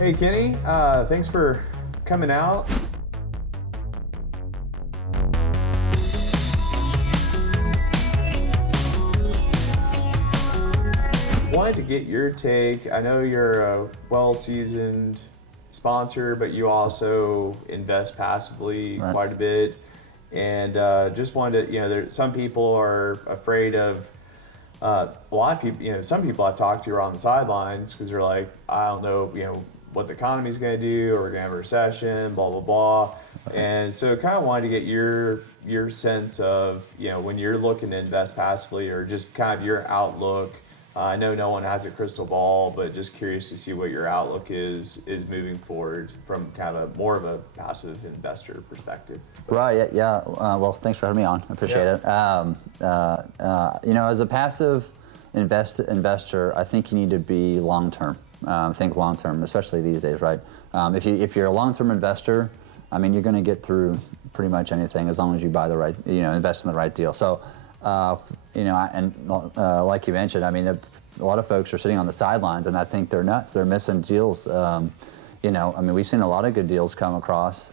Hey Kenny, thanks for coming out. Wanted to get your take. I know you're a well-seasoned sponsor, but you also invest passively quite a bit. And just wanted to, some people are afraid of, a lot of people, some people I've talked to are on the sidelines because they're like, I don't know, what the economy's going to do, or we're going to have a recession, blah, blah, blah. And so kind of wanted to get your sense of, when you're looking to invest passively, or just kind of your outlook. I know no one has a crystal ball, but just curious to see what your outlook is moving forward from kind of more of a passive investor perspective. Right, yeah. Well, thanks for having me on. I appreciate it. As a passive investor, I think you need to be long-term. Think long-term, especially these days, right? If you're a long-term investor, you're going to get through pretty much anything as long as you buy the right, invest in the right deal. So, like you mentioned, a lot of folks are sitting on the sidelines, and I think they're nuts. They're missing deals. We've seen a lot of good deals come across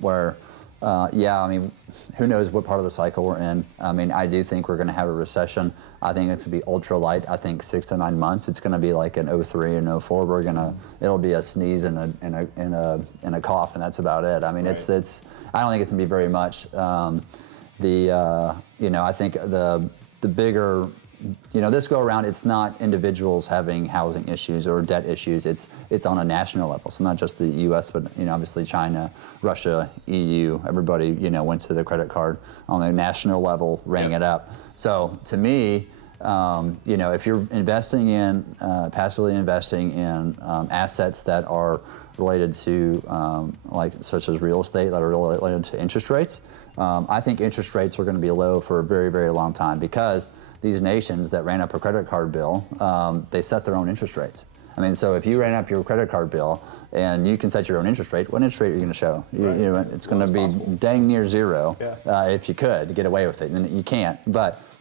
where, who knows what part of the cycle we're in. I do think we're going to have a recession. I think it's going to be ultra light. I think 6 to 9 months. It's going to be like an 03 and 04. It'll be a sneeze and a cough, and that's about it. I don't think it's going to be very much. I think the bigger, this go around, it's not individuals having housing issues or debt issues. It's on a national level. So not just the U.S., but obviously China, Russia, EU. Everybody went to the credit card on a national level, rang it up. So to me, if you're investing in passively investing in assets that are related to such as real estate that are related to interest rates, I think interest rates are going to be low for a very, very long time because these nations that ran up a credit card bill, they set their own interest rates. So if you ran up your credit card bill and you can set your own interest rate, what interest rate are you going to show? It's going to be dang near zero if you could get away with it, and you can't.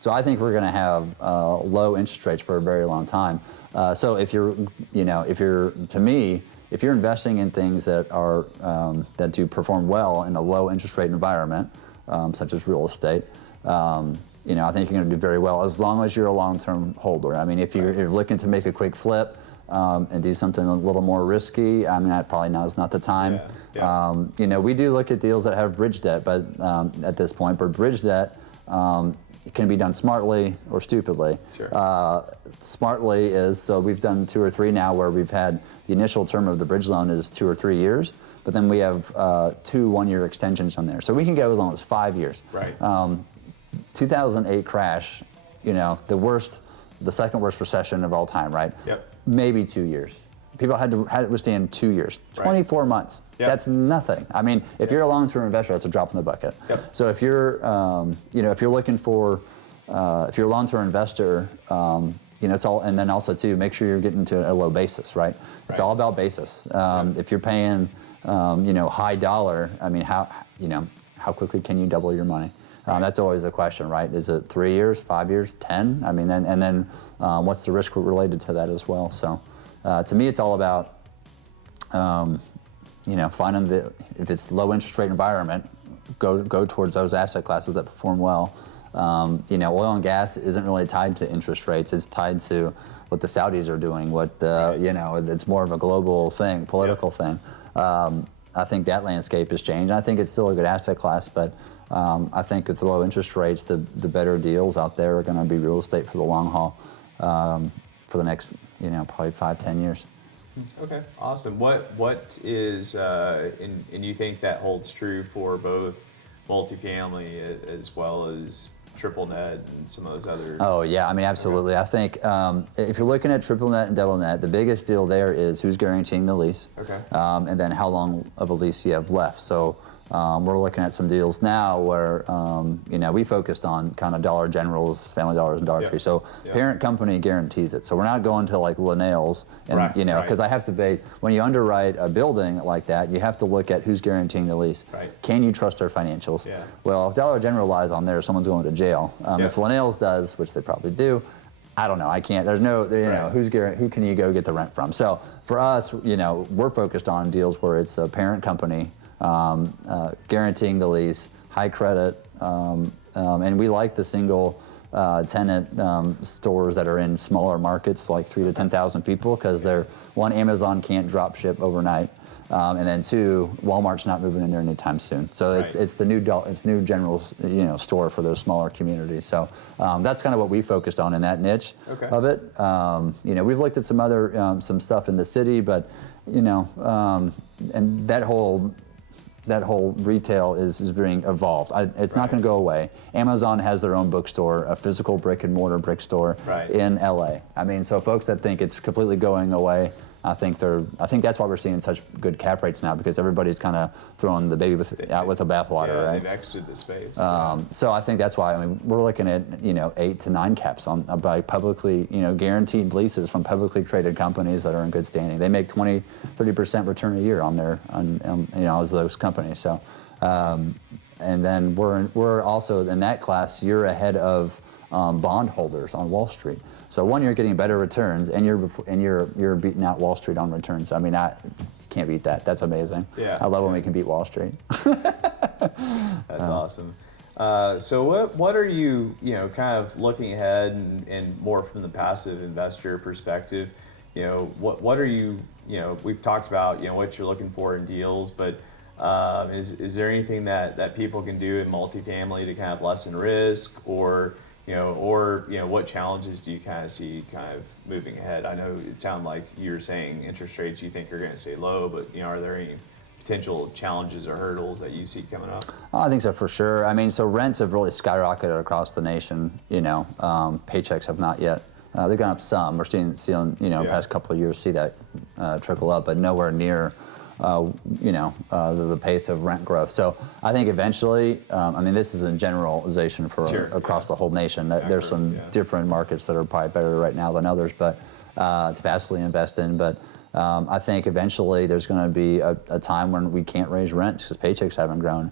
So I think we're going to have low interest rates for a very long time. So if you're investing in things that are that do perform well in a low interest rate environment, such as real estate, I think you're going to do very well as long as you're a long-term holder. If you're looking to make a quick flip and do something a little more risky, that probably now is not the time. We do look at deals that have bridge debt, but at this point, but bridge debt it can be done smartly or stupidly. Smartly is, so we've done 2 or 3 now where we've had the initial term of the bridge loan is 2 or 3 years, but then we have 2 one-year extensions on there. So we can go as long as 5 years. 2008 crash, the second worst recession of all time, right? Maybe 2 years. People had to withstand 2 years, 24 months. That's nothing. If you're a long-term investor, that's a drop in the bucket. So if you're, if you're looking for, if you're a long-term investor, it's all, and then also too, make sure you're getting to a low basis, right? It's all about basis. If you're paying, high dollar, how quickly can you double your money? That's always a question, right? Is it 3 years, 5 years, 10? Then what's the risk related to that as well? So to me, it's all about, finding if it's low interest rate environment, go towards those asset classes that perform well. Oil and gas isn't really tied to interest rates. It's tied to what the Saudis are doing, it's more of a global thing, political thing. I think that landscape has changed. I think it's still a good asset class, but I think with the low interest rates, the better deals out there are going to be real estate for the long haul for the next, probably 5-10 years. Okay, awesome. What is, and you think that holds true for both multifamily as well as triple net and some of those other? Oh yeah, absolutely. I think if you're looking at triple net and double net, the biggest deal there is who's guaranteeing the lease, and then how long of a lease you have left. So we're looking at some deals now where we focused on kind of Dollar Generals, Family Dollars, and Dollar Tree. So parent company guarantees it. So we're not going to like Linnell's, and because I have to pay, when you underwrite a building like that, you have to look at who's guaranteeing the lease. Can you trust their financials? Well, if Dollar General lies on there, someone's going to jail. If Linnell's does, which they probably do, I don't know. I can't. There's no, Right. who can you go get the rent from? So for us, we're focused on deals where it's a parent company guaranteeing the lease, high credit, and we like the single tenant stores that are in smaller markets, like 3 to 10,000 people, because they're, one, Amazon can't drop ship overnight. And then two, Walmart's not moving in there anytime soon. So it's the new general store for those smaller communities. So that's kind of what we focused on in that niche of it. We've looked at some other some stuff in the city, but and that whole retail is being evolved. It's not going to go away. Amazon has their own bookstore, a physical brick and mortar brick store in LA. I mean, so folks that think it's completely going away, I think that's why we're seeing such good cap rates now, because everybody's kind of throwing the baby out with the bathwater, right? They've exited the space. So I think that's why. I mean, we're looking at 8 to 9 caps on by publicly guaranteed leases from publicly traded companies that are in good standing. They make 20-30% return a year on their as those companies. So and then we're also in that class. You're ahead of bondholders on Wall Street. So one, you're getting better returns, and you're beating out Wall Street on returns. I mean, I can't beat that. That's amazing. Yeah. I love when we can beat Wall Street. That's awesome. So what are you kind of looking ahead and more from the passive investor perspective? What are you we've talked about what you're looking for in deals, but is there anything that people can do in multifamily to kind of lessen risk, or what challenges do you kind of see kind of moving ahead? I know it sounded like you were saying interest rates you think are going to stay low, but are there any potential challenges or hurdles that you see coming up? I think so, for sure. I mean, so rents have really skyrocketed across the nation. Paychecks have not yet. They've gone up some. We're seeing past couple of years see that trickle up, but nowhere near the pace of rent growth. So I think eventually, this is a generalization across the whole nation. There's some different markets that are probably better right now than others, but to passively invest in. But I think eventually there's going to be a time when we can't raise rents because paychecks haven't grown.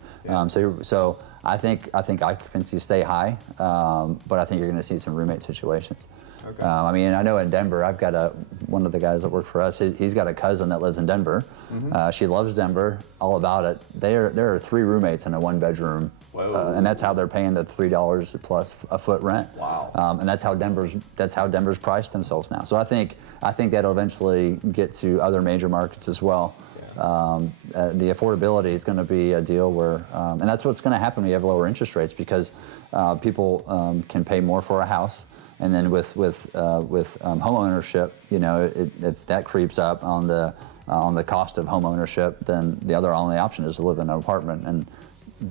So I think occupancy stay high, but I think you're going to see some roommate situations. Okay. I know in Denver, I've got one of the guys that work for us. He's got a cousin that lives in Denver. Mm-hmm. She loves Denver, all about it. There are 3 roommates in a 1-bedroom, and that's how they're paying the $3 plus a foot rent. Wow. And that's how Denver's priced themselves now. So I think that'll eventually get to other major markets as well. Yeah. The affordability is going to be a deal where, and that's what's going to happen when you have lower interest rates, because people can pay more for a house. And then with home ownership, if that creeps up on the cost of home ownership, then the other only option is to live in an apartment, and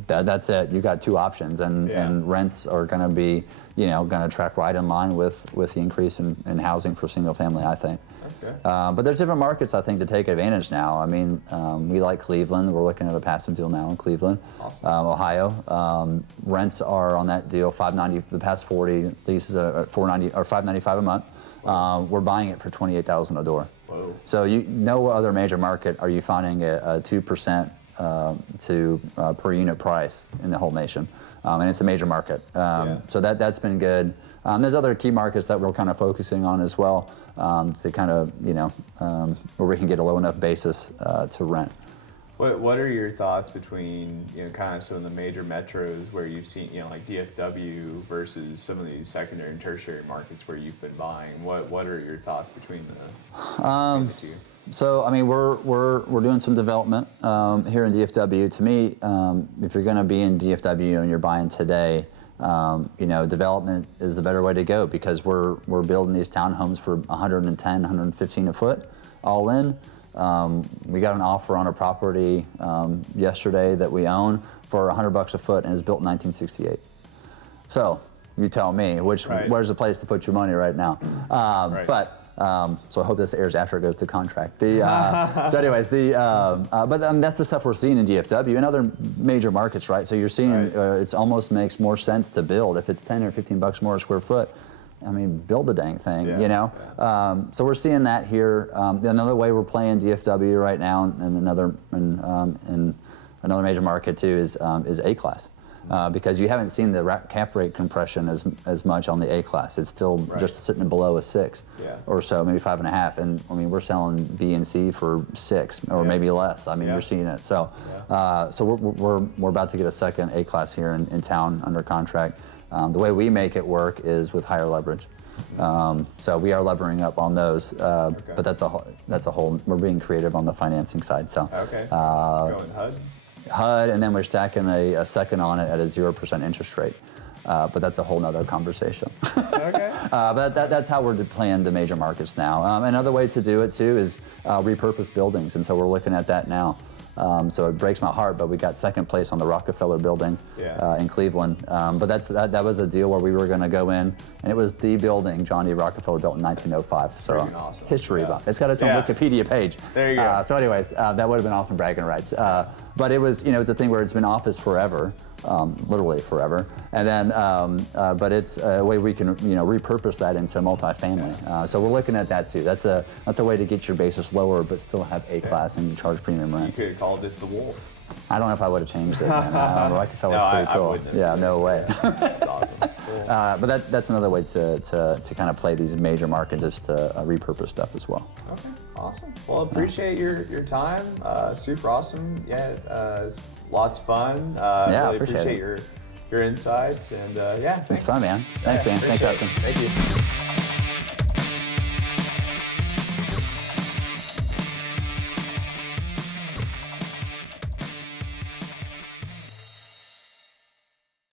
that's it. You got 2 options, and rents are going to be going to track right in line with the increase in housing for single family, I think. Okay. But there's different markets, I think, to take advantage now. We like Cleveland. We're looking at a passive deal now in Cleveland. Awesome. Ohio. Rents are on that deal $590. The past 40 leases are $490 or $595 a month. We're buying it for $28,000 a door. Whoa. So no other major market are you finding a 2% per unit price in the whole nation, and it's a major market. So that's been good. There's other key markets that we're kind of focusing on as well, to kind of where we can get a low enough basis to rent. What are your thoughts between kind of some of the major metros where you've seen like DFW versus some of these secondary and tertiary markets where you've been buying? What are your thoughts between the two? So we're doing some development here in DFW. To me, if you're going to be in DFW and you're buying today, development is the better way to go, because we're building these townhomes for 110, 115 a foot, all in. We got an offer on a property yesterday that we own for $100 a foot, and it's built in 1968. So you tell me where's the place to put your money right now. But so I hope this airs after it goes to contract. So anyways, but that's the stuff we're seeing in DFW and other major markets, right? So you're seeing it almost makes more sense to build if it's 10 or 15 bucks more a square foot. Build the dang thing, So we're seeing that here. Another way we're playing DFW right now, and in another major market too is A-class. because you haven't seen the cap rate compression as much on the A class. It's still just sitting below a 6 or so, maybe 5.5. And I mean, we're selling B and C for 6 or maybe less. I mean, you're seeing it. So, so we're about to get a second A class here in town under contract. The way we make it work is with higher leverage. So we are levering up on those, but that's a whole. We're being creative on the financing side. So going HUD, and then we're stacking a second on it at a 0% interest rate. But that's a whole nother conversation. But that's how we're playing the major markets now. Another way to do it too is repurpose buildings, and so we're looking at that now. So it breaks my heart, but we got second place on the Rockefeller building in Cleveland. But that was a deal where we were going to go in, and it was the building John D. Rockefeller built in 1905. So awesome. history buff. It's got its own Wikipedia page. There you go. So anyways, that would have been awesome bragging rights. But it was, it's a thing where it's been office forever. Literally forever, and then but it's a way we can repurpose that into multifamily. So we're looking at that too. That's a way to get your basis lower, but still have A class and charge premium rents. You could have called it the Wolfe. I don't know if I would have changed it. Rockefeller's pretty cool. I wouldn't have. Yeah, no way. That's awesome. Cool. But that's another way to kind of play these major markets is to repurpose stuff as well. Okay, awesome. Well, appreciate your time. Super awesome. Yeah, it's lots of fun. Yeah, really appreciate your insights and thanks. It's fun, man. Thanks, man. Thanks, Justin. Thank you.